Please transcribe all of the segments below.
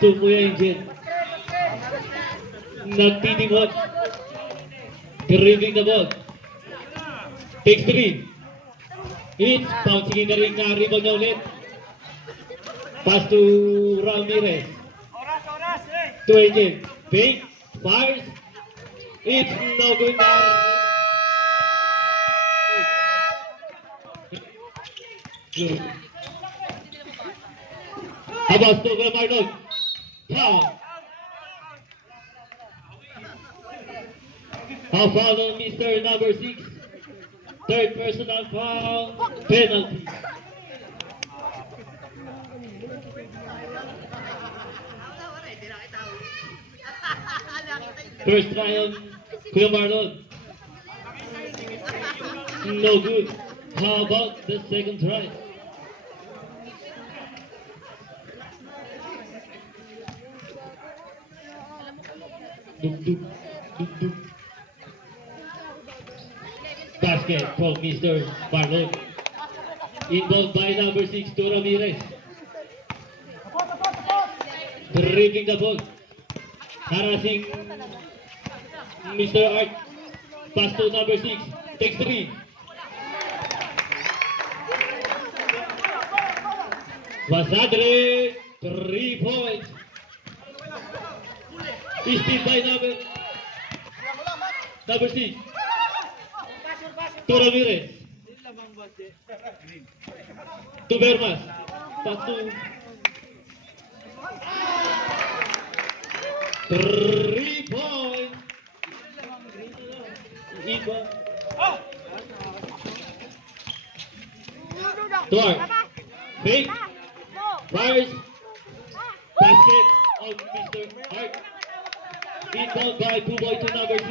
to Kuya Angel. Nagtitimot. Driving the ball. Takes 3. Hits. Bouncing in the ring na rebound niya ulit. Pass to Ramirez. To Angel. Fake. Fires. It's no good na. Habas to Kuya Marlon. Foul. A foul on Mr. Number 6. Third personal foul. Penalty. First try on Kuya Marlon. No good. How about the second try? Duk, duk, duk, duk. Basket from Mr. Marlon. Involved by number 6 to Ramirez. Dribbling the ball. Harassing Mr. Art. Pass to number 6. Takes 3. Wasadre. 3 points. Steal by number 6. To Ramirez. To Bermas. Pass to 3 points. Iba. Tuar. Fake. Fires. Basket of Mr. Hart. Inbound by Buboy to number 6.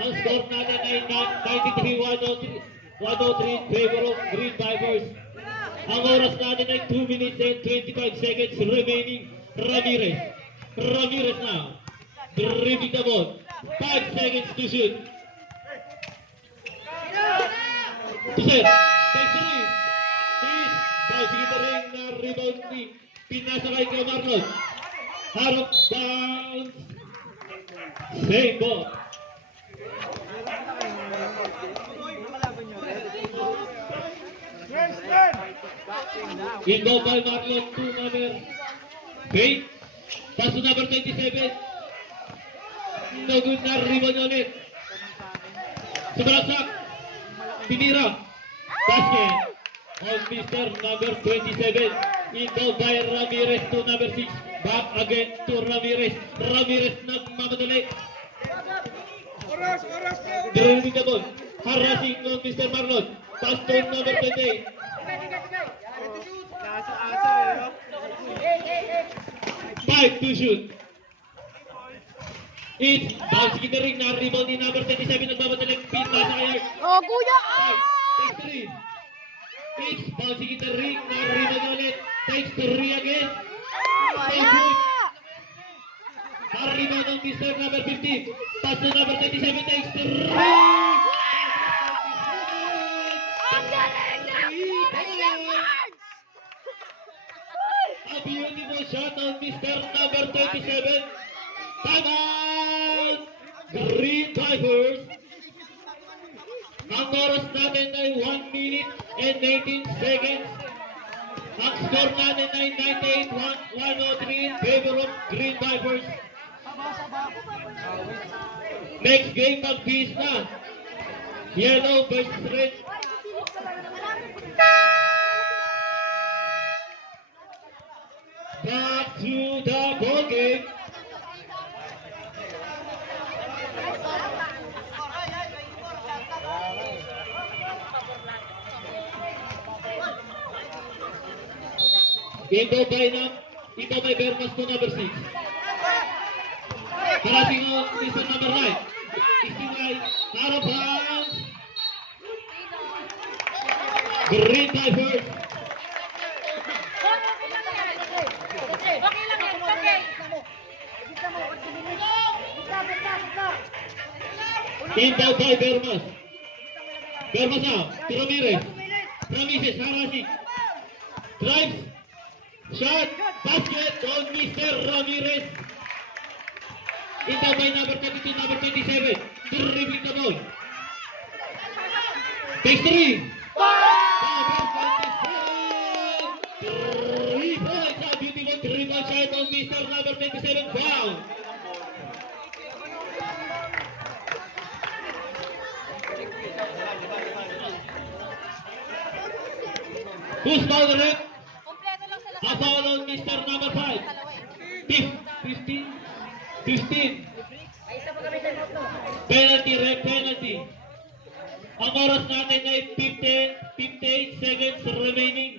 Ang score natin ay 93-103 in favor of Green Vipers. Ang oras natin ay 2 minutes and 25 seconds remaining. Ramirez now. Dribbling the ball. 5 seconds to shoot. To set. Takes 3. Is bouncing in the ring na rebound ni pinasa kay Kuya Marlon. Harap bounce. Same ball. Inbound by Marlon to number 8. Pass to number 27. No good na rebound ulit. Sumalaksak. Pinira. Basket on Mr. number 27. Inbound by Ramirez to number 6. Back again to Ramirez. Ramirez nagmamadali. Dribbling the ball. Harassing on Mr. Marlon. Pass to number 28. 5 to shoot. It's bouncing in the ring na rebound ni number 37. Nagmamadaling pin na sa kaya. Oh, kuya! 5, takes 3. It's bouncing in the ring na rebound ulit. Takes 3 again. Wala! Rebound on Mr. number 15. Pass to number 37. Takes 3. Ang galing na! A beautiful shot on Mr. number 27. Time out! Green Vipers. Ang oras natin ay 1 minute and 18 seconds. Ang score natin ay 98-103 in favor of Green Vipers. Next game mag-peace na. Yellow versus red. Back to the ball game. Ito by Bermas to number 6. Parating on Mr. number 9. Istingay, Harapan. Green Vipers. Inbound by Bermas. Bermas now to Ramirez. Ramirez, harassing. Drives. shot, basket on Mr. Ramirez. Inbound by number 22, number 27. Dribbling the ball. Takes three. Number 27. 3 points. A beautiful triple shot on Mr. number 27. Foul. Who's foul the ref? Kompleto lang sila A foul on Mr. number 5. 15. 15. Ay, isa pa kami tayo no. Penalty, ref, penalty. Ang oras natin ay 58 seconds remaining.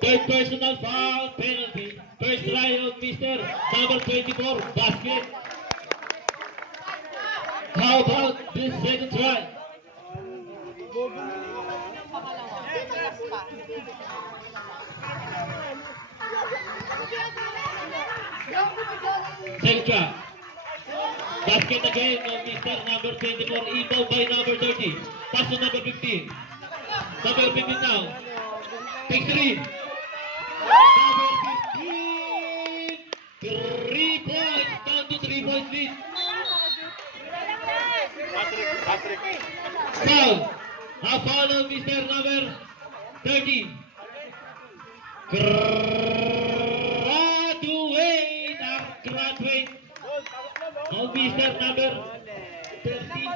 Third personal foul, penalty. First try on Mr. number 24, basket. How about this second try? Last pa. Second try. Basket again on Mr. number 24, inbound by number 30. Pass to number 15. Number 15 now. Takes three. Number 15. 3 points. Down to 3 points lead. Foul. A foul on Mr. number 30. Graduate. On Mr. number 30.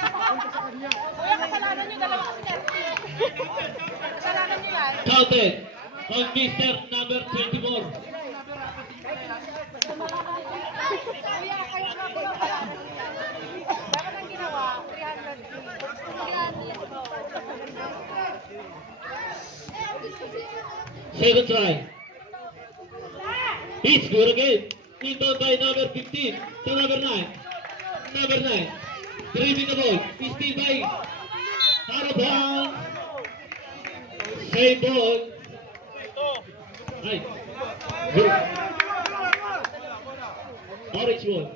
Kuya, kasalanan nyo, dalawa kasi net. Kasalanan nyo yan. Counted. On Mr. number 24. Kuya, kayo nga po. Dapat ang ginawa, 300. Second try. It's good again. Inbound by number 15 to number 9. Number 9. Dribbling the ball. Steve by out of bounds. Same ball. Right. Good. Orange ball.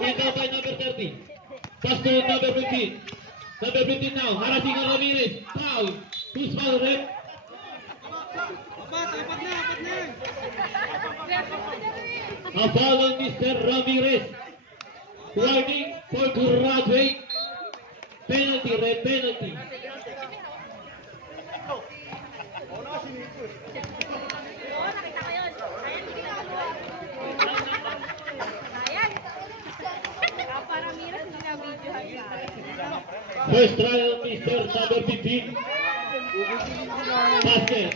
Inbound by number 30. Pass to number 15. Number 15 now. Harassing on Ramirez. Foul. Who's foul, ref? A foul on Mr. Ramirez. Warning for graduate. Penalty, ref, penalty. Oo, nakita ko yun. Ayan, hindi ginagawa. Ayan. Para miras, hindi na video. First try on Mr. number 15. Basket.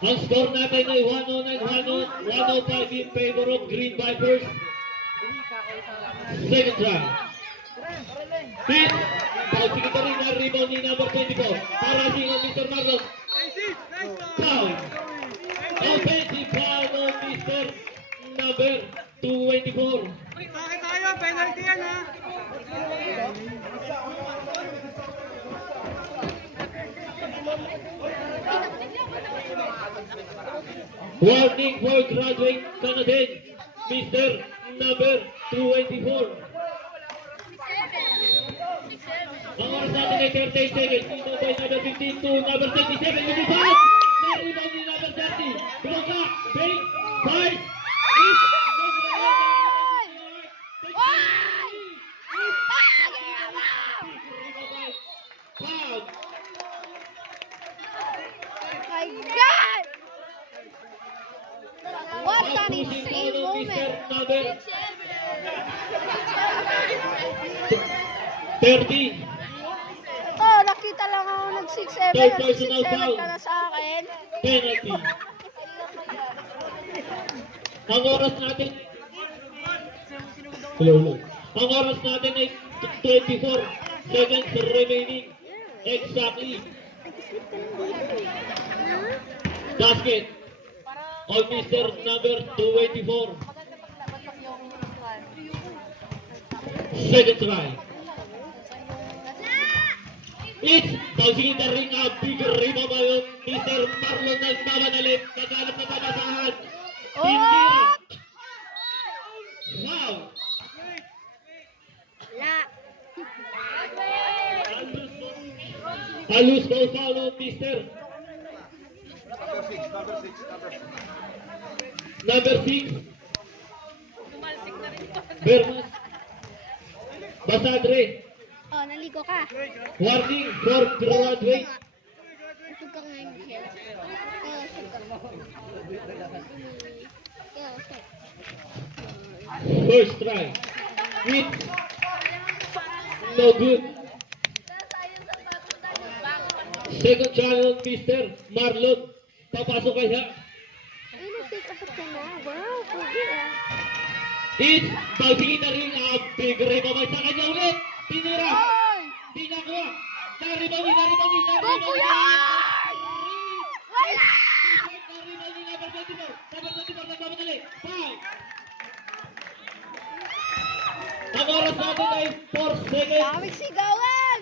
Ang score natin ay 109-105 in favor of Green Vipers. Second try. Pin. Bouncing ito rin ang rebound ni number 24. Para si Mr. Marlon. Foul. Offensive foul on Mr. number 24. Bakit tayo? Penalty yan ha? Warning for graduate Canadian, Mr. number 24. Ang oras natin ay 38 seconds. Dito by number 15 to number 27. Yung rebound! Na-rebound ni number 30. Bumaka! Big! 5! Foul! My God! What an Pushing insane foul on Mr. moment! number 30. Oh, nakita lang ako nag-6-7. Third personal Nag-6-7 foul. ka na sa akin. Penalty. Ang oras natin hello. Ang oras natin ay 24 seconds remaining. Exactly. Basket. On Mr. number 284. Second try. It's bouncing in the ring. A big rebound by Mr. Marlon nagmamanalit. Naghanap na pabasahan. Tindira. Wow! La. Halus ball foul on Mr. Number 6. Bermas. Basadre. Oh, naligo ka. Warning for graduate. Usog ka ngayon, Michelle. Kaya usog ka. Kaya usog. First try. It's no good. Second try on Mr. Marlon. Papasok kaya. Ay, nag-take up ka na. Wow, pogi ah. It's bouncing in the ring. A big rebound sa kanya ulit. Tinira. Ay! Di nakuha. Naribawi. Gogo yan! Wala! Naribawi number 24. Number 24 nagmamadali. Foul. Ang oras natin ay 4 seconds Daming sigawan!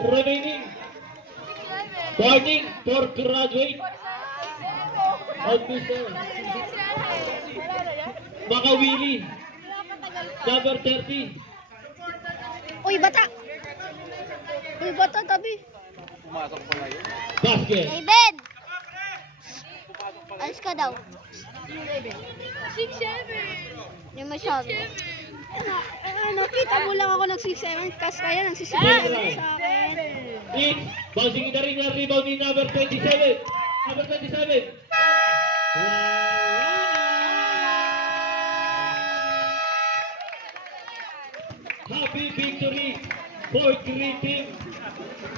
remaining. Warning for graduate. Officer. Makawili. Number 30. Uy, bata! Uy, bata, tabi. Basket. Hey, Ben! Alis ka daw. 6'7". Hindi masyado. Nakita mo lang ako nag-6'7", kas kaya nag-6'7" sa akin. It's bouncing in the ring. Ang rebound ni number 27. Number 27. Happy victory for Green Team.